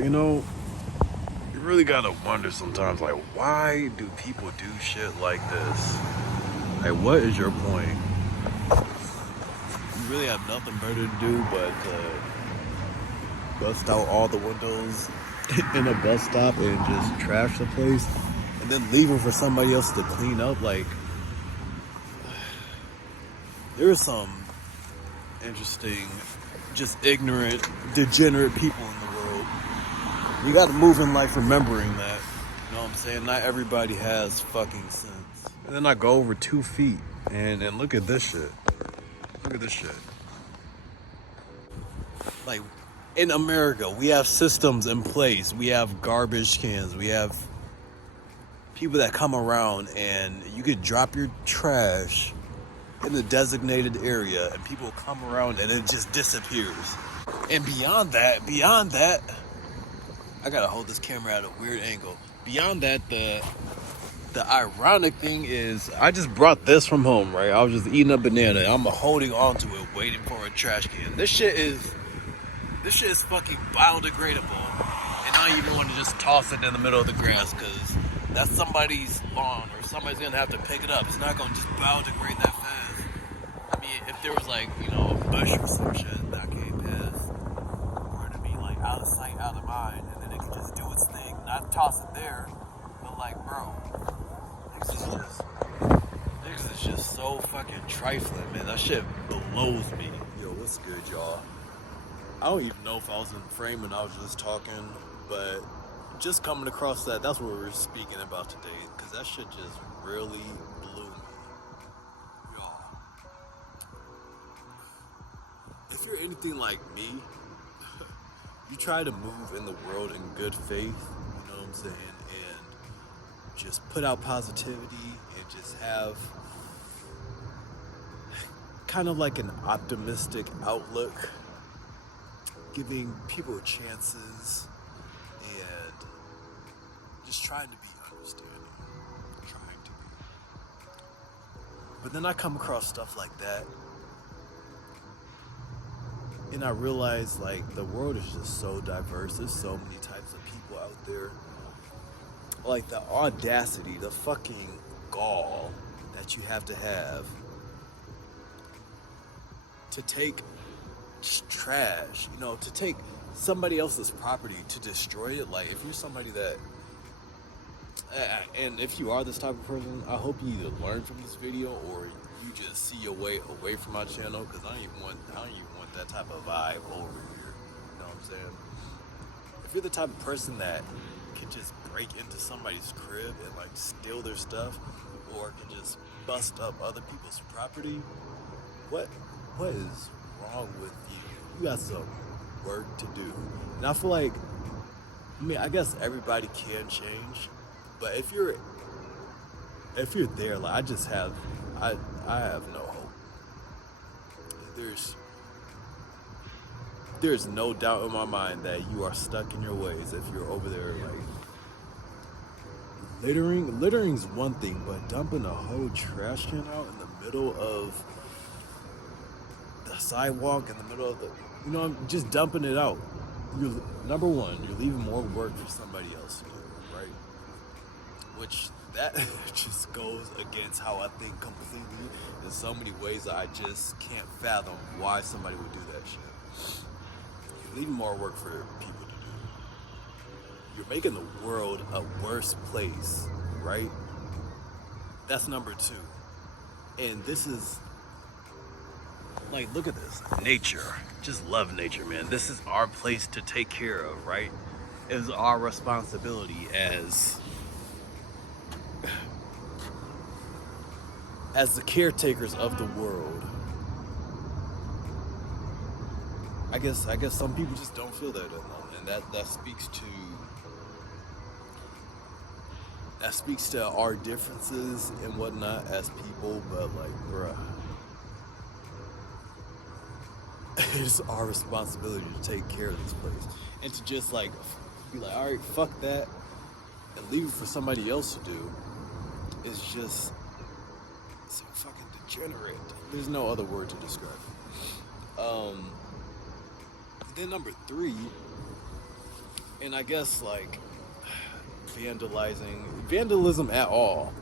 You know, you really gotta wonder sometimes, like, why do people do shit like this? Like, what is your point? You really have nothing better to do but bust out all the windows in a bus stop and just trash the place and then leave them for somebody else to clean up. Like, there are some interesting, just ignorant, degenerate people in the world. You gotta move in life remembering that. You know what I'm saying? Not everybody has fucking sense. And then I go over 2 feet and look at this shit. Look at this shit. Like, in America, we have systems in place. We have garbage cans. We have people that come around and you could drop your trash in the designated area and people come around and it just disappears. And beyond that, I gotta hold this camera at a weird angle. Beyond that, the ironic thing is, I just brought this from home, right? I was just eating a banana. I'm holding on to it, waiting for a trash can. This shit is fucking biodegradable. And I even want to just toss it in the middle of the grass because that's somebody's lawn or somebody's gonna have to pick it up. It's not gonna just biodegrade that fast. I mean, if there was like, a bush or some shit that came past, for it to be like out of sight, out of mind, and then it could just do its thing, not toss it there, but like, bro, niggas is just so fucking trifling, man. That shit blows me. Yo, what's good, y'all? I don't even know if I was in frame when I was just talking, but just coming across that's what we were speaking about today, because that shit just really blew me. Y'all, if you're anything like me, you try to move in the world in good faith, you know what I'm saying, and just put out positivity and just have kind of like an optimistic outlook, giving people chances and just trying to be understanding, trying to be. But then I come across stuff like that and I realize like the world is just so diverse. There's so many types of people out there. Like the audacity, the fucking gall that you have to take just trash, to take somebody else's property to destroy it. Like, if you're somebody that, and if you are this type of person, I hope you either learn from this video or you just see your way away from my channel, because I don't even want that type of vibe over here. You know what I'm saying? If you're the type of person that can just break into somebody's crib and like steal their stuff, or can just bust up other people's property, what is wrong with you? You got some work to do. And I feel like, I guess everybody can change, but if you're there, like, I have no hope. There's no doubt in my mind that you are stuck in your ways if you're over there, like, littering's one thing, but dumping a whole trash can out in the middle of the sidewalk, in the middle of just dumping it out. Number one, you're leaving more work for somebody else to do, right? Which that just goes against how I think completely in so many ways that I just can't fathom why somebody would do that shit. You're leaving more work for people to do. You're making the world a worse place, right? That's number two. And this is, like, look at this. Nature. Just love nature, man. This is our place to take care of, right? It is our responsibility as the caretakers of the world. I guess some people just don't feel that enough, and that speaks to our differences and whatnot as people. But like, bruh, it is our responsibility to take care of this place, and to just like be like, all right, fuck that, and leave it for somebody else to do. Is just so fucking degenerate. There's no other word to describe it. Then number three, And I guess like vandalism at all,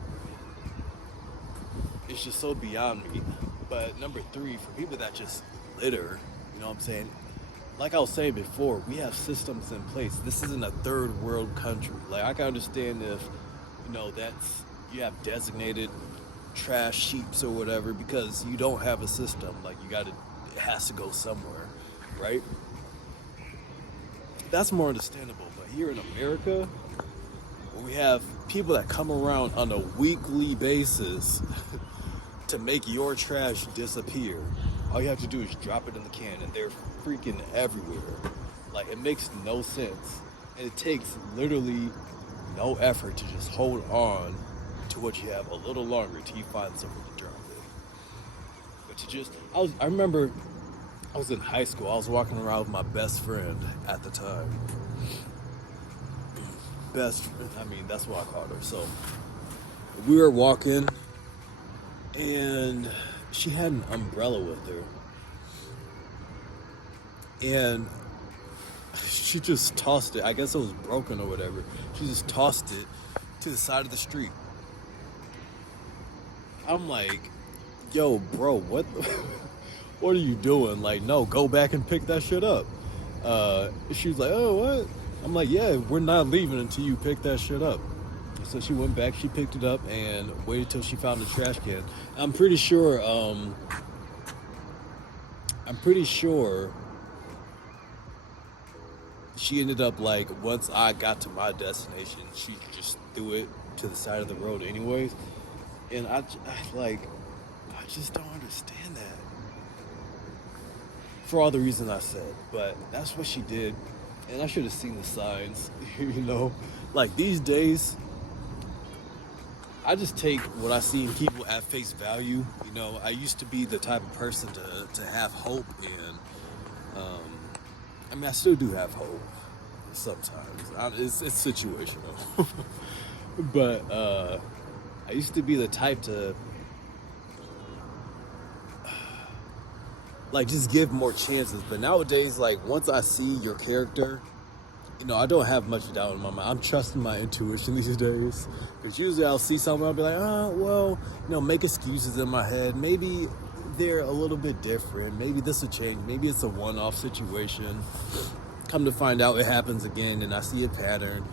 it's just so beyond me. But number three, for people that just litter, you know what I'm saying? Like I was saying before, we have systems in place. This isn't a third world country. Like I can understand if, that's you have designated trash heaps or whatever because you don't have a system. Like it has to go somewhere, right? That's more understandable. But here in America, where we have people that come around on a weekly basis to make your trash disappear. All you have to do is drop it in the can and they're freaking everywhere. Like it makes no sense. And it takes literally no effort to just hold on to what you have a little longer till you find somewhere to drop it. But I remember I was in high school. I was walking around with my best friend at the time. That's what I called her. So we were walking and she had an umbrella with her. And she just tossed it. I guess it was broken or whatever. She just tossed it to the side of the street. I'm like, yo, bro, what what are you doing? Like, no, go back and pick that shit up. She was like, oh, what? I'm like, yeah, we're not leaving until you pick that shit up. So she went back, she picked it up, and waited till she found the trash can. I'm pretty sure she ended up like once I got to my destination, she just threw it to the side of the road anyways. And I just don't understand that. For all the reasons I said, but that's what she did. And I should have seen the signs, Like these days, I just take what I see in people at face value. I used to be the type of person to have hope, and I still do have hope sometimes. It's situational, but I used to be the type to like just give more chances. But nowadays, like once I see your character, I don't have much doubt in my mind. I'm trusting my intuition these days. Because usually I'll see someone, I'll be like, oh, well, make excuses in my head. Maybe they're a little bit different. Maybe this will change. Maybe it's a one-off situation. Come to find out it happens again and I see a pattern.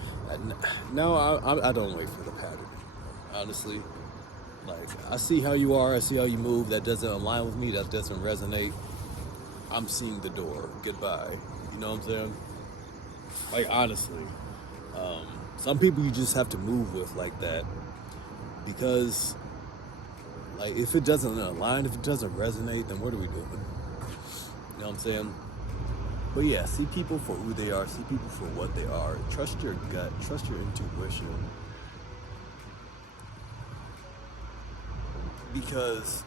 No, I don't wait for the pattern, honestly. Like, I see how you are. I see how you move. That doesn't align with me. That doesn't resonate. I'm seeing the door. Goodbye. You know what I'm saying? Like, honestly, some people you just have to move with like that because, like, if it doesn't align, if it doesn't resonate, then what are we doing? You know what I'm saying? But yeah, see people for who they are, see people for what they are. Trust your gut, trust your intuition. Because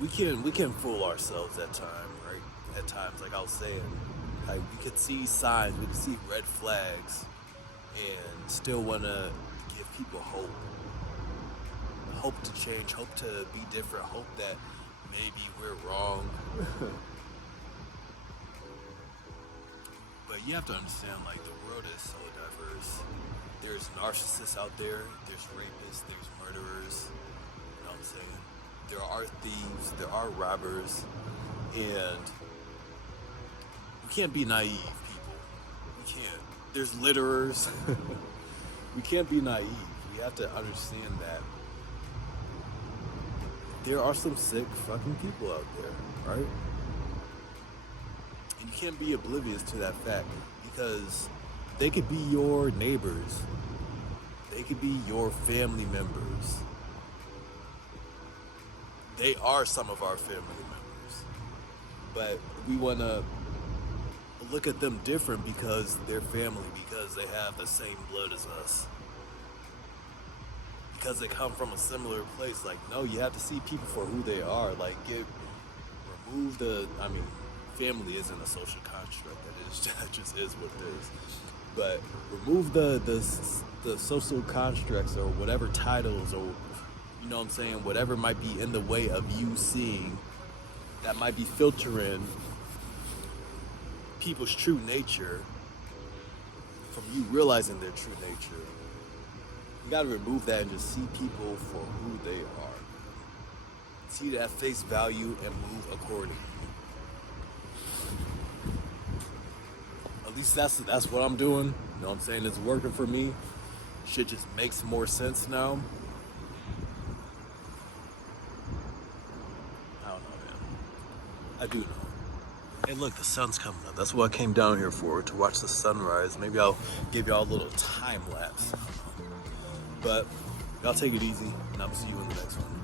we can fool ourselves at times, right? At times, like I was saying. Like we could see signs, we could see red flags, and still want to give people hope. Hope to change, hope to be different, hope that maybe we're wrong. But you have to understand, like, the world is so diverse. There's narcissists out there, there's rapists, there's murderers, you know what I'm saying? There are thieves, there are robbers, and we can't be naive, people. We can't. There's litterers. We can't be naive. We have to understand that there are some sick fucking people out there, right? And you can't be oblivious to that fact because they could be your neighbors. They could be your family members. They are some of our family members. But we want to look at them different because they're family, because they have the same blood as us. Because they come from a similar place. Like, no, you have to see people for who they are. Like, remove family isn't a social construct. That just is what it is. But remove the social constructs or whatever titles or, you know what I'm saying, whatever might be in the way of you seeing that might be filtering people's true nature, from you realizing their true nature. You gotta remove that and just see people for who they are. See that face value and move accordingly. At least that's what I'm doing. You know what I'm saying? It's working for me. Shit just makes more sense now. I don't know, man. I do know. Hey, look, the sun's coming up. That's what I came down here for, to watch the sunrise. Maybe I'll give y'all a little time lapse. But y'all take it easy, and I'll see you in the next one.